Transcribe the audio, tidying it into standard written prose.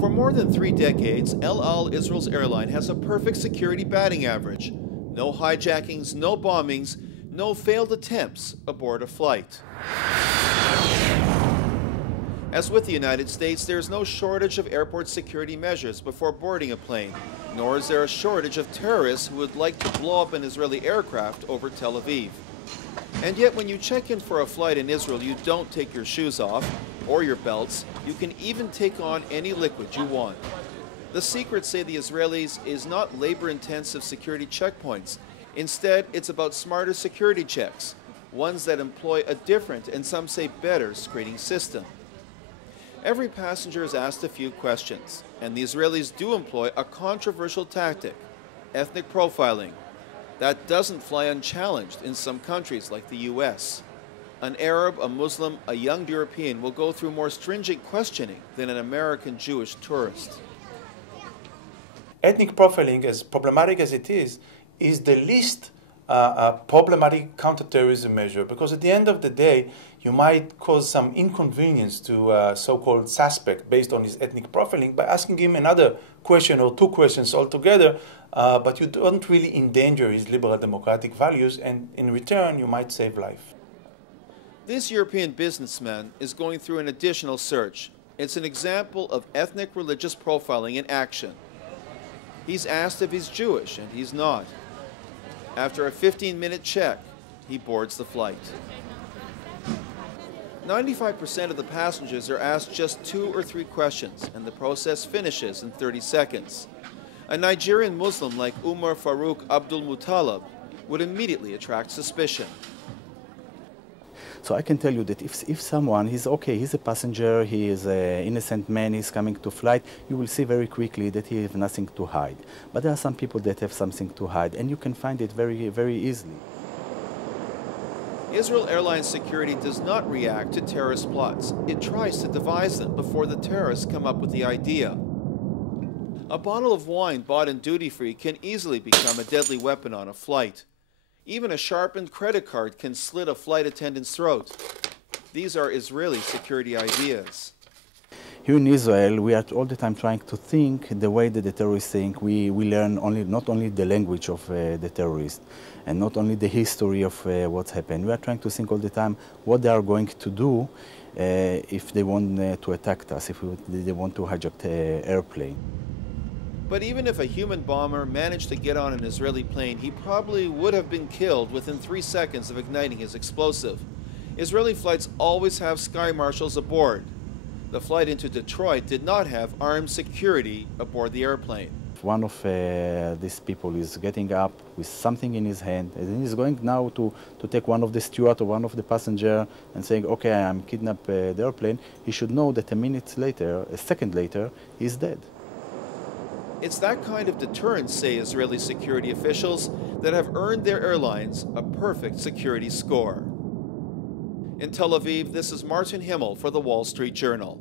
For more than 3 decades, ElAl, Israel's airline, has a perfect security batting average. No hijackings, no bombings, no failed attempts aboard a flight. As with the United States, there's no shortage of airport security measures before boarding a plane, nor is there a shortage of terrorists who would like to blow up an Israeli aircraft over Tel Aviv. And yet when you check in for a flight in Israel, you don't take your shoes off or your belts. You can even take on any liquid you want. The secrets, say the Israelis, is not labor-intensive security checkpoints. Instead, it's about smarter security checks, ones that employ a different and some say better screening system. Every passenger is asked a few questions, and the Israelis do employ a controversial tactic, ethnic profiling. That doesn't fly unchallenged in some countries like the US. An Arab, a Muslim, a young European will go through more stringent questioning than an American Jewish tourist. Ethnic profiling, as problematic as it is the least problematic counterterrorism measure, because at the end of the day, you might cause some inconvenience to a so-called suspect based on his ethnic profiling by asking him another question or two questions altogether, but you don't really endanger his liberal democratic values, and in return, you might save life. This European businessman is going through an additional search. It's an example of ethnic religious profiling in action. He's asked if he's Jewish, and he's not. After a 15-minute check, he boards the flight. 95% of the passengers are asked just 2 or 3 questions, and the process finishes in 30 seconds. A Nigerian Muslim like Umar Farouk Abdul Muttalib would immediately attract suspicion. So I can tell you that if someone, he's a passenger, he is an innocent man, he's coming to flight, you will see very quickly that he has nothing to hide. But there are some people that have something to hide, and you can find it very, very easily. Israel Airlines security does not react to terrorist plots. It tries to devise them before the terrorists come up with the idea. A bottle of wine bought in duty-free can easily become a deadly weapon on a flight. Even a sharpened credit card can slit a flight attendant's throat. These are Israeli security ideas. Here in Israel, we are all the time trying to think the way that the terrorists think. We learn not only the language of the terrorists and not only the history of what's happened. We are trying to think all the time what they are going to do if they want to attack us, if they want to hijack the airplane. But even if a human bomber managed to get on an Israeli plane, he probably would have been killed within 3 seconds of igniting his explosive. Israeli flights always have sky marshals aboard. The flight into Detroit did not have armed security aboard the airplane. One of these people is getting up with something in his hand, and he's going now to take one of the steward or one of the passenger and saying, okay, I'm kidnapped the airplane. He should know that a second later, he's dead. It's that kind of deterrence, say Israeli security officials, that have earned their airlines a perfect security score. In Tel Aviv, this is Martin Himmel for the Wall Street Journal.